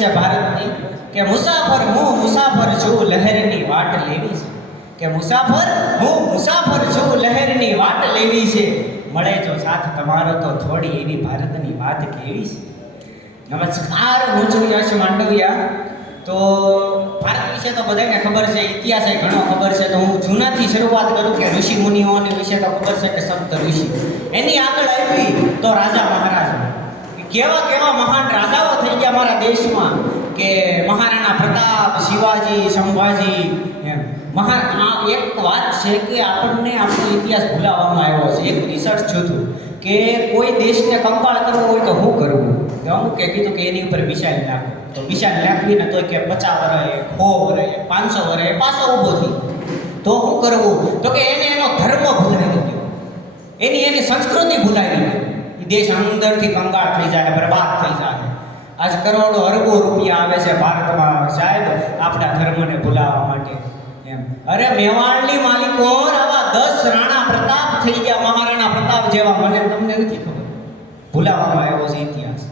છે ભારતની કે મુસાફર હું મુસાફર છું લહેરની વાટ લેવી છે, કે મુસાફર હું મુસાફર છું લહેરની વાટ લેવી છે, મળે જો સાથ તમારો તો થોડી એવી ભારતની વાત કેવી છે. નમસ્કાર, હું છું યશ માંડવિયા. તો ભારત વિશે તો બધાને ખબર છે, ઇતિહાસ ઘણો ખબર છે. તો હું જૂનાથી શરૂઆત કરું કે ઋષિ મુનિઓની વિશે તો ખબર છે કે સપ્ત ઋષિ. એની આગળ આવી તો રાજા મહારાજા, કેવા કેવા મહાન રાજાઓ થઈ ગયા મારા દેશમાં, કે મહારાણા પ્રતાપ, શિવાજી, સંભાજી એમ મહાન. આ એક વાત છે કે આપણને આપણો ઇતિહાસ ભૂલાવવામાં આવ્યો છે. એક રિસર્ચ જોતું કે કોઈ દેશને કંગાળ કરવો હોય તો શું કરવું, તો અમુક કીધું કે એની ઉપર મિસાઇલ નાખો. તો મિસાઇલ નાખવીને તો કે 50 વર્ષે 100 વર્ષે 500 વર્ષે પાછો ઊભો થઈ, તો શું કરવું, તો કે એને એનો ધર્મ ભૂલાવી ગયો, એની સંસ્કૃતિ ભૂલાવી ગઈ. દેશ અંદરથી કંગાળ થઈ જાય, બરબાદ થઈ જાય. આજ કરોડો અરબો રૂપિયા આવે છે ભારતમાં સાહેબ આપણા ધર્મને ભૂલાવવા માટે એમ. અરે મેવાડની માલિકો આવા 10 રાણા પ્રતાપ થઈ ગયા, મહારાણા પ્રતાપ જેવા. મને તમને નથી ખબર, ભૂલાવવામાં આવ્યો છે ઇતિહાસ.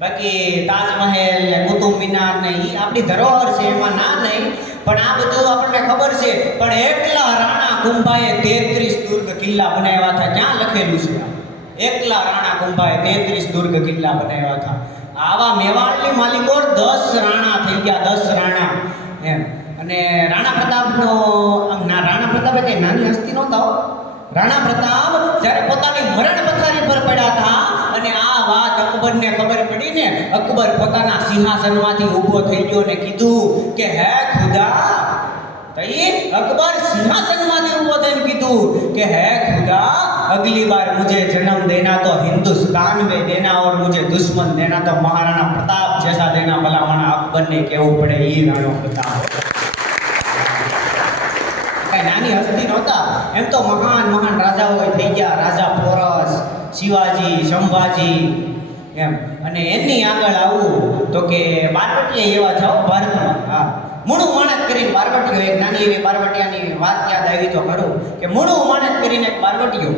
બાકી તાજમહેલ ને કુતુબ મિનાર ને એ આપણી ધરોહર છે, એમાં ના નહીં, પણ આ બધું આપણને ખબર છે. પણ એકલા રાણા કુંભાએ 33 દુર્ગ કિલ્લા બનાવ્યા હતા. ક્યાં લખેલું છે? એકલા રાણા કુંભાએ 33 દુર્ગ કિલ્લા બનાવ્યા હતા. આવા મેવાડની માલિકો 10 રાણા થઈ ગયા, 10 રાણા એમ. અને રાણા પ્રતાપનો રાણા પ્રતાપ એ કઈ નાની હસ્તી નહોતા. રાણા પ્રતાપ જ્યારે પોતાની મરણ પથારી પર પડ્યા હતા અને આ વાત અકબરને ખબર પડી ને, અકબર પોતાના સિંહાસનમાંથી ઊભો થઈ ગયો ને કીધું કે હે ખુદા. અકબર સિંહાસનમાંથી ઊભો થઈને કીધું કે હે ખુદા, अगली बार मुझे जन्म देना तो हिंदुस्तान में देना और मुझे दुश्मन देना तो महाराणा प्रताप जैसा देना. भलामणा अकबर ने कहવું પડે ઈ રાણો પ્રતાપ કઈ નાની હસ્તી નહોતા. એમ તો મહાન મહાન રાજાઓ થઈ ગયા, રાજા પોરસ, શિવાજી, સંભાજી એમ. અને એની આગળ આવું તો કે બારવટીયા એવા જાઓ ભારતમાં. હા, મૂળું માણેક કરીને બારવટીયો, એક નાની એવી બારવટીયાની વાત યાદ આવી તો ખરું કે મૂળું માણેક કરીને એક બારવટીયો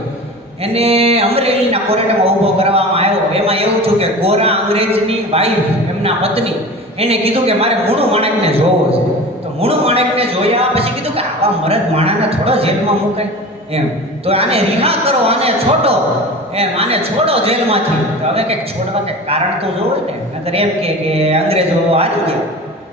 એને અમરેલીના કોર્ટમાં ઊભો કરવામાં આવ્યો. એમાં એવું થયું કે ગોરા અંગ્રેજની વાઈફ, એમના પત્ની, એને કીધું કે મારે મૂળું માણેકને જોવો છે. તો મૂળું માણેકને જોયા પછી કીધું કે આવા મરદ માણાને થોડો જેલમાં મૂકાય એમ, તો આને રિહા કરો, આને છોડો એમ, આને છોડો જેલમાંથી. તો હવે કંઈક છોડવા કંઈક કારણ તો જોવે ને, નકર એમ કે અંગ્રેજો હારી ગયા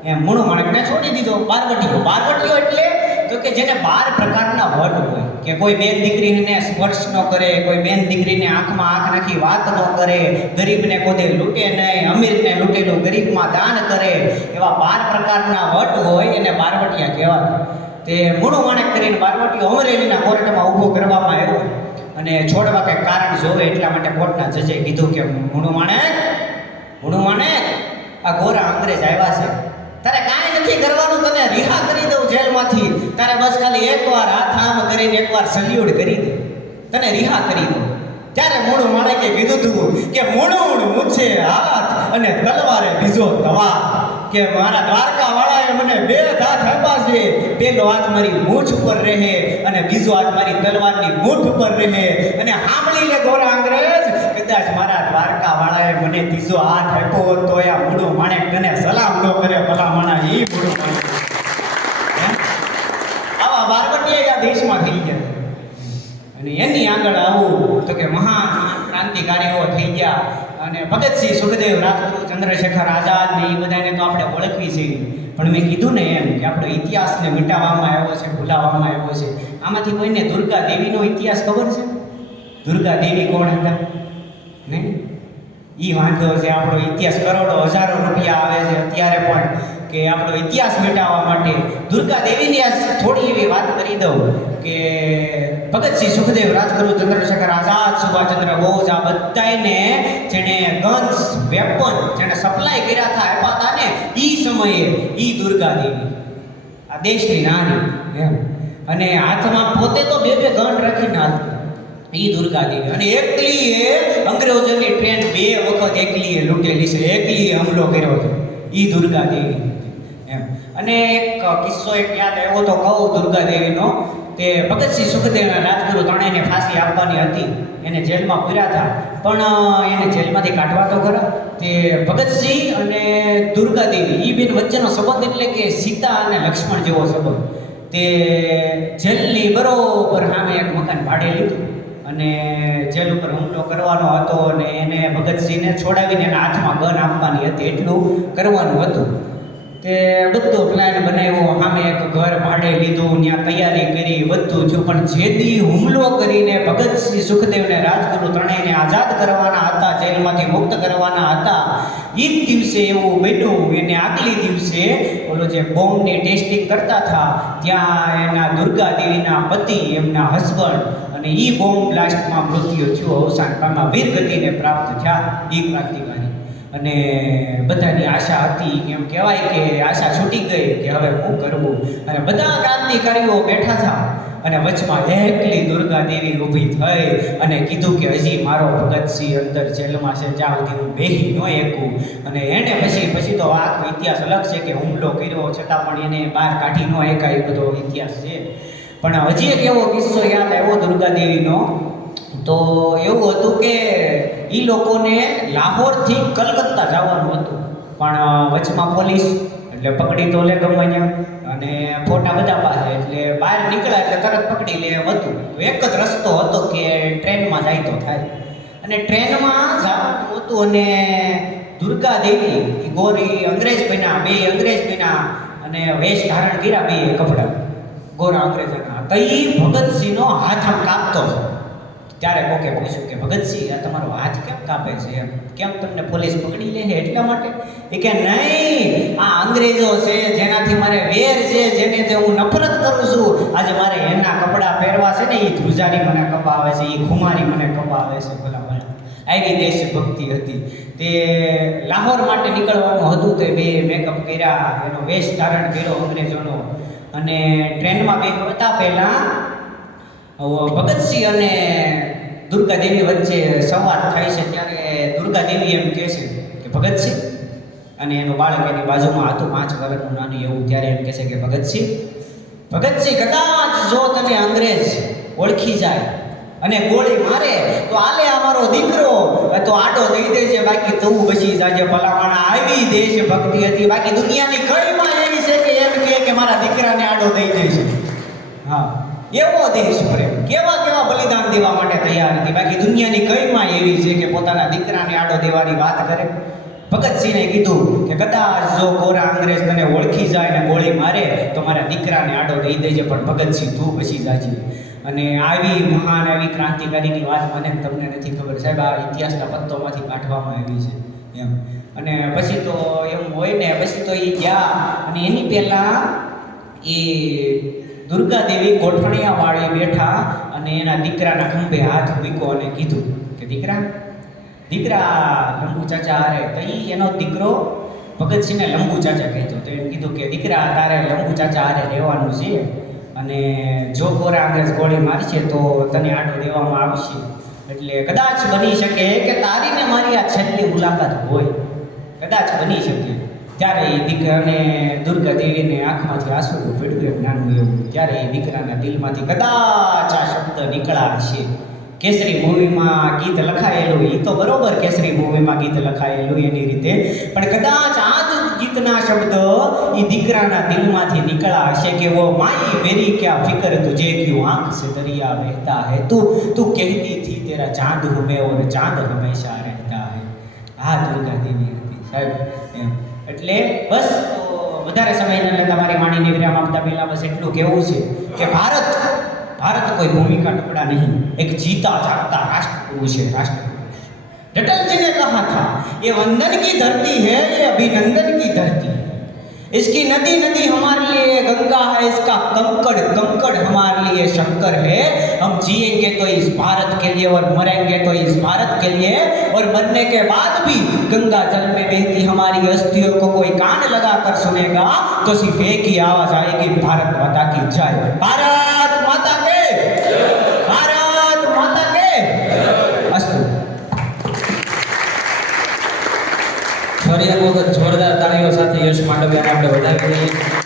એમ. મૂળું માણેકને છોડી દીધો. બારવટીયો એટલે તો કે જેને 12 પ્રકારના વટ હોય, કે કોઈ બેન દીકરીને સ્પર્શ ન કરે, કોઈ બેન દીકરીને આંખમાં આંખ નાખી વાત ન કરે, ગરીબને કોદે લૂંટે નહીં, અમીરને લૂંટેલું ગરીબમાં દાન કરે, એવા 12 પ્રકારના વટ હોય, એને બારવટીયા કહેવાય. તે મૂળું માણેક કરીને બારવટીયો અમરેલીના કોર્ટમાં ઊભો કરવામાં આવ્યો અને છોડવા કંઈક કારણ જોવે એટલા માટે કોર્ટના જજે કીધું કે મૂળું માણેક આ ગોરા અંગ્રેજ આવ્યા છે, તારે કાંઈ નથી કરવાનું, તને રિહા કરી દઉં જેલમાંથી, તારે બસ ખાલી એકવાર હાથ આમ કરીને એકવાર સલ્યુટ કરી દે, તને રિહા કરી દઉં. ત્યારે મૂળું માણેકે કીધું હતું કે મૂળું મૂછે હાથ અને તલવારે બીજો તવા, કે મારા દ્વારકા વાળાએ મને 2 હાથ આપ્યા છે, પેલો હાથ મારી મૂછ ઉપર રહે અને બીજો હાથ મારી તલવારની મૂઠ ઉપર રહે. અને સાંભળી લે ગોરા અંગ્રેજ, કદાચ મારા દ્વારકા વાળાએ મને ત્રીજો હાથ આપ્યો હોત તો આ મૂળું માણેક તને સલામ ન કરે. ભલામણા એ મૂળું માણેક. આવા બારવટીયા દેશમાં થઈ ગયા. અને એની આગળ આવું તો કે મહાન ક્રાંતિકારીઓ થઈ ગયા. અને ભગતસિંહ, સુખદેવ, રાજગુરુ, ચંદ્રશેખર આઝાદ ને એ બધાને તો આપણે ઓળખવી છે, પણ મેં કીધું ને એમ કે આપણો ઇતિહાસને મિટાવવામાં આવ્યો છે, ભૂલાવવામાં આવ્યો છે. આમાંથી કોઈને દુર્ગા દેવીનો ઇતિહાસ ખબર છે? દુર્ગા દેવી કોણ હતા? નહીં, એ વાંધો છે. આપણો ઇતિહાસ કરોડો હજારો રૂપિયા આવે છે અત્યારે પણ કે આપણો ઇતિહાસ મિટાવવા માટે. દુર્ગા દેવીની આ થોડી એવી વાત કરી દઉં કે ભગતસિંહ, સુખદેવ, રાજગુરુ, ચંદ્રશેખર આઝાદ, સુભાષચંદ્ર બોઝ, આ બધાને જેણે ગન્સ, વેપન જેણે સપ્લાય કર્યા હતા, આપ્યા હતા ને, એ સમયે એ દુર્ગા દેવી આ દેશની નાની એમ. અને હાથમાં પોતે તો 2 ગન રાખીને હાલતી એ દુર્ગા દેવી. અને એકલીએ અંગ્રેજોની ટ્રેન 2 વખત એકલીએ લૂંટેલી છે, એકલીએ હુમલો કર્યો છે એ દુર્ગા દેવી એમ. અને એક કિસ્સો એક યાદ આવ્યો તો કહું દુર્ગા દેવીનો કે ભગતસિંહ સુખદેવના રાજગુરુ ત્રણેયને ફાંસી આપવાની હતી, એને જેલમાં પૂર્યા હતા, પણ એને જેલમાંથી કાઢવા તો ખરા. તે ભગતસિંહ અને દુર્ગાદેવી એ બેન વચ્ચેનો સંબંધ એટલે કે સીતા અને લક્ષ્મણ જેવો સંબંધ. તે જેલની બરોબર સામે એક મકાન ભાડે લીધું અને જેલ ઉપર હુમલો કરવાનો હતો અને એને ભગતસિંહને છોડાવીને એના હાથમાં ગન આપવાની હતી, એટલું કરવાનું હતું. તે બધો પ્લાન બનાવ્યો, સામે એક ઘર ભાડે લીધું, ત્યાં તૈયારી કરી, બધું થયું. પણ જેદી હુમલો કરીને ભગતસિંહ સુખદેવને રાજગુરુ ત્રણેયને આઝાદ કરવાના હતા, જેલમાંથી મુક્ત કરવાના હતા, એ જ દિવસે એવું બન્યું. એને આગલી દિવસે ઓલો જે બોમ્બની ટેસ્ટિંગ કરતા હતા ત્યાં એના દુર્ગા દેવીના પતિ, એમના હસબન્ડ, અને એ બોમ્બ બ્લાસ્ટમાં મૃત્યુ થયું, અવસાન પામ્યા, વીર ગતિને પ્રાપ્ત થયા એ ક્રાંતિકારી. અને બધાની આશા હતી, એમ કહેવાય કે આશા છૂટી ગઈ કે હવે શું કરવું. અને બધા ક્રાંતિકારીઓ બેઠા હતા અને વચમાં એકલી દુર્ગા દેવી ઊભી થઈ અને કીધું કે હજી મારો ભગતસિંહ અંદર જેલમાં છે, જ્યાં સુધી હું બેહી ન એકું. અને એને પછી તો આખો ઇતિહાસ અલગ છે કે હુમલો કર્યો છતાં પણ એને બહાર કાઢી ન એકાય, બધો ઇતિહાસ છે. પણ હજી એક એવો કિસ્સો યાદ આવ્યો દુર્ગા દેવીનો. તો એવું હતું કે એ લોકોને લાહોરથી કલકત્તા જવાનું હતું, પણ વચમાં પોલીસ એટલે પકડી તો લે ગમે અને ફોટા બધા પાસે, એટલે બહાર નીકળ્યા એટલે તરત પકડી લે એમ હતું. તો એક જ રસ્તો હતો કે ટ્રેનમાં જાય તો થાય, અને ટ્રેનમાં જવાનું હતું. અને દુર્ગા દેવી એ ગોરી અંગ્રેજ બન્યા, બે અંગ્રેજ બન્યા અને વેશ ધારણ કર્યા, બે કપડા ગોરા અંગ્રેજોના. તો એ ભગતસિંહનો હાથ આમ કાપતો છે. ત્યારે કોકે પૂછ્યું કે ભગતસિંહ, આ તમારો હાથ કેમ કાપે છે, કેમ તમને પોલીસ પકડી લે છે એટલા માટે? એ કે નહીં, આ અંગ્રેજો છે જેનાથી મારે વેર છે, જેને તે હું નફરત કરું છું. આજે મારે એના કપડાં પહેરવા છે ને, એ ધ્રુજારી મને કપાવે છે, એ ખુમારી મને કપાવે છે. ભલા ભલા આવી દેશભક્તિ હતી. તે લાહોર માટે નીકળવાનું હતું, તે બે મેકઅપ કર્યા, એનો વેશ ધારણ કર્યો અંગ્રેજોનો, અને ટ્રેનમાં બે હતા. પહેલાં ભગતસિંહ અને દુર્ગા દેવી વચ્ચે સંવાદ થાય છે. ત્યારે દુર્ગા દેવી એમ કહે છે કે ભગતસિંહ, અને એનું બાળક એની બાજુમાં હતું 5 વર્ષનું નાનું એવું. ત્યારે એમ કહે છે કે ભગતસિંહ કદાચ જો તને અંગ્રેજ ઓળખી જાય અને ગોળી મારે તો આલે અમારો દીકરો તો આડો દઈ દેજે, બાકી તું બચી જાજે. ભલામણા આવી દેશભક્તિ હતી. બાકી દુનિયાની કઈ માં એવી છે કે એમ કે મારા દીકરાને આડો દઈ દેશે? હા, એવો દેશ પ્રેમ, કેવા કેવા બલિદાન દેવા માટે તૈયાર હતી. બાકી દુનિયાની કઈ માં એવી છે કે પોતાના દીકરાને આડો દેવાની વાત કરે? ભગતસિંહને કીધું કે કદાચ જો ગોરા અંગ્રેજ તને ઓળખી જાય ને ગોળી મારે તો મારા દીકરાને આડો દઈ દેજે, પણ ભગતસિંહ તું બચી જાજે. અને આવી મહાન આવી ક્રાંતિકારીની વાત મને તમને નથી ખબર સાહેબ, આ ઇતિહાસના પત્તોમાંથી કાઢવામાં આવી છે એમ. અને પછી તો એમ હોય ને, પછી તો એ ગયા અને એની પહેલાં એ દુર્ગા દેવી ગોઠણિયાવાળી બેઠા અને એના દીકરાના ખંભે હાથ મૂકો અને કીધું કે દીકરા લંબુ ચાચા હારે. તો એનો દીકરો ભગતસિંહને લંબુ ચાચા કહેતો. તો એમ કીધું કે દીકરા તારે લંબુ ચાચા હારે રહેવાનું છે, અને જો ગોરા અંગ્રેજ ગોળી મારશે તો તને આડો દેવામાં આવશે. એટલે કદાચ બની શકે કે તારી ને મારી આ છેલ્લી મુલાકાત હોય, કદાચ બની શકે. ત્યારે એ દીકરાને દુર્ગા દેવીને આંખમાંથી આંસુ પડ્યું નાનું એવું. ત્યારે એ દીકરાના દિલમાંથી કદાચ આ શબ્દ નીકળ્યા હશે. કેસરી મૂવીમાં ગીત લખાયેલું, એ તો બરોબર કેસરી મૂવીમાં ગીત લખાયેલું એની રીતે, પણ કદાચ આ જ ગીતના શબ્દ એ દીકરાના દિલમાંથી નીકળ્યા હશે કે વો માઈ મેરી ક્યા ફિકર તુझे क्यों आंख से दरिया बहता है, तू कहती थी तेरा चांद हूँ मैं और चांद हमेशा रहता है. આ દુર્ગા દેવી હતી સાહેબ એમ. એટલે બસ તો વધારે સમય તમારી વાણીને વિરામ આપતા પહેલા બસ એટલું કહેવું છે કે ભારત કોઈ ભૂમિકા ટુકડા नहीं, एक जीता जागता राष्ट्र पुरुष है, राष्ट्र पुरुष. डटल जी ने कहा था ये वंदन की धरती है, ये अभिनंदन की धरती है. इसकी नदी नदी हमारे लिए गंगा है, इसका कंकड़ कंकड़ हमारे लिए शंकर है. हम जिएंगे तो इस भारत के लिए और मरेंगे तो इस भारत के लिए, और मरने के बाद भी गंगा जल में बहती हमारी अस्थियों को कोई कान लगाकर सुनेगा तो सिर्फ एक ही आवाज आएगी, भारत माता की जय. भारत माता के, भारत माता के अस्तु. ફરી એક વખત જોરદાર તાળીઓ સાથે યશ માંડવિયાને આપણે વધાવી દઈએ.